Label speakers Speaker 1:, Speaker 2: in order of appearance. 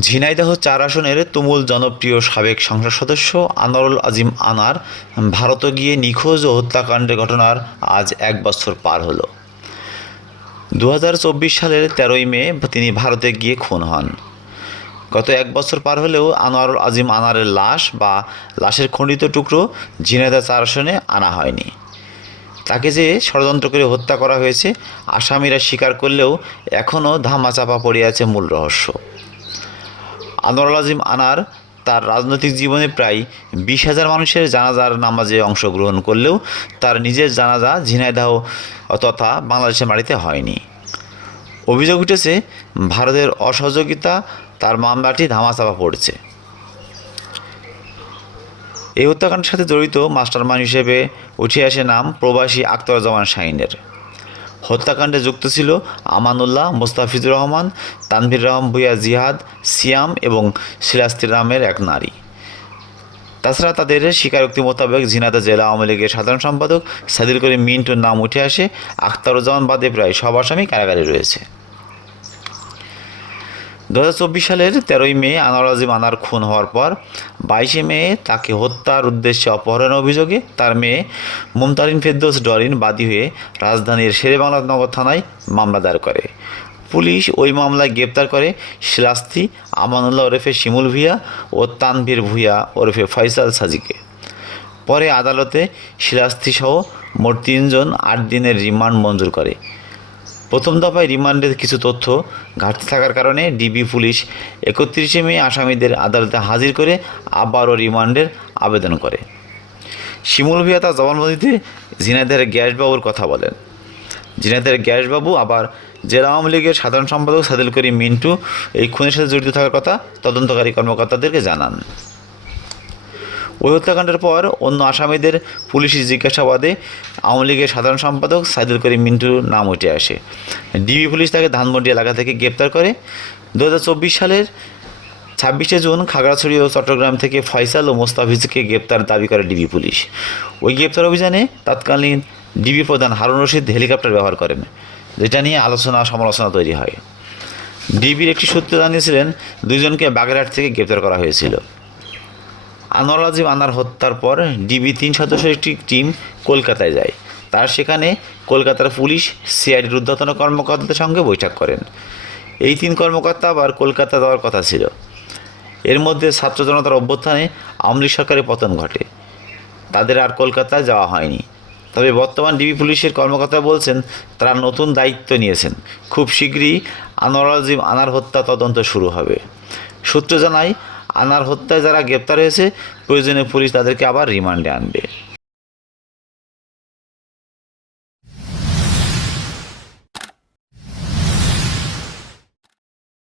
Speaker 1: ঝিনাইদহ চার আসনের তুমুল জনপ্রিয় সাবেক সংসদ সদস্য আনোয়ারুল আজিম আনার ভারতে গিয়ে নিখোঁজ ও হত্যাকাণ্ডের ঘটনার আজ এক বছর পার হলো। দু হাজার চব্বিশ সালের তেরোই মে তিনি ভারতে গিয়ে খুন হন। গত এক বছর পার হলেও আনোয়ারুল আজিম আনারের লাশ বা লাশের খণ্ডিত টুকরো ঝিনাইদহ চার আসনে আনা হয়নি। তাকে যে ষড়যন্ত্র করে হত্যা করা হয়েছে, আসামিরা স্বীকার করলেও এখনও ধামাচাপা পড়ে আছে মূল রহস্য। আনোয়ারুল আজিম আনার তার রাজনৈতিক জীবনে প্রায় বিশ হাজার মানুষের জানাজার নামাজে অংশগ্রহণ করলেও তার নিজের জানাজা ঝিনাইদাহ তথা বাংলাদেশের মাটিতে হয়নি। অভিযোগ উঠেছে, ভারতের অসহযোগিতা তার মামলাটি ধামাচাপা পড়েছে। এই হত্যাকাণ্ডের সাথে জড়িত মাস্টারমাইন্ড হিসেবে উঠে আসে নাম প্রবাসী আখতারুজ্জামান শাহিনের। হত্যাকাণ্ডে যুক্ত ছিল আমানুল্লাহ, মোস্তাফিজুর রহমান, তানভীর রহমান ভুইয়া জিহাদ, সিয়াম এবং সিরাস্তির রামের এক নারী। তাছাড়া তাদের স্বীকারোক্তি মোতাবেক ঝিনাদা জেলা আওয়ামী লীগের সাধারণ সম্পাদক সাদিল করিম মিন্টুর নাম উঠে আসে। আখতারুজ্জামান বাদে প্রায় সব আসামি কারাগারে রয়েছে। দু হাজার চব্বিশ সালের তেরোই মে আনোয়ার আজিম আনার খুন হওয়ার পর বাইশে মে তাকে হত্যার উদ্দেশ্যে অপহরণ অভিযোগে তার মেয়ে মুমতারিন ফেরদৌস ডরিন বাদী হয়ে রাজধানীর শেরেবাংলা নগর থানায় মামলা দায়ের করে। পুলিশ ওই মামলায় গ্রেপ্তার করে শিলাস্তি আমানুল্লাহ ওরফে শিমুল ভুইয়া ও তানভীর ভুইয়া ওরফে ফয়সাল সাজিকে। পরে আদালতে শিলাস্তিসহ মোট তিনজন আট দিনের রিমান্ড মঞ্জুর করে। প্রথম দফায় রিমান্ডের কিছু তথ্য ঘাটতি থাকার কারণে ডিবি পুলিশ একত্রিশে মে আসামিদের আদালতে হাজির করে আবারও রিমান্ডের আবেদন করে। শিমুল ভিয়া তার জবানবন্দিতে ঝিনাইদের গ্যাসবাবুর কথা বলেন। ঝিনাইদের গ্যাসবাবু আবার জেলা আওয়ামী লীগের সাধারণ সম্পাদক সাদিল করিম মিন্টু এই খুনের সাথে জড়িত থাকার কথা তদন্তকারী কর্মকর্তাদেরকে জানান। ওই হত্যাকাণ্ডের পর অন্য আসামিদের পুলিশি জিজ্ঞাসাবাদে আওয়ামী লীগের সাধারণ সম্পাদক সাইদুল করিম মিন্টুর নাম উঠে আসে। ডিবি পুলিশ তাকে ধানমন্ডি এলাকা থেকে গ্রেপ্তার করে। দু হাজার চব্বিশ সালের ছাব্বিশে জুন খাগড়াছড়ি ও চট্টগ্রাম থেকে ফয়সাল ও মোস্তাফিজকে গ্রেপ্তার দাবি করে ডিবি পুলিশ। ওই গ্রেপ্তার অভিযানে তৎকালীন ডিবি প্রধান হারুন রশিদ হেলিকপ্টার ব্যবহার করেন, যেটা নিয়ে আলোচনা সমালোচনা তৈরি হয়। ডিবির একটি সূত্র জানিয়েছিলেন দুজনকে বাগেরহাট থেকে গ্রেপ্তার করা হয়েছিল। আনোয়ার আজিম আনার হত্যার পর ডিবি তিন সদস্যের একটি টিম কলকাতায় যায়। তার সেখানে কলকাতার পুলিশ সিআইডির ঊর্ধ্বতন কর্মকর্তাদের সঙ্গে বৈঠক করেন। এই তিন কর্মকর্তা আবার কলকাতা যাওয়ার কথা ছিল। এর মধ্যে ছাত্র জনতার অভ্যুত্থানে আওয়ামী সরকারের পতন ঘটে। তাদের আর কলকাতায় যাওয়া হয়নি। তবে বর্তমান ডিবি পুলিশের কর্মকর্তা বলছেন, তারা নতুন দায়িত্ব নিয়েছেন। খুব শীঘ্রই আনোয়ার আজিম আনার হত্যা তদন্ত শুরু হবে। সূত্র জানায় আনার হত্যায় যারা গ্রেপ্তার হয়েছে প্রয়োজনে পুলিশ তাদেরকে আবার রিমান্ডে আনবে।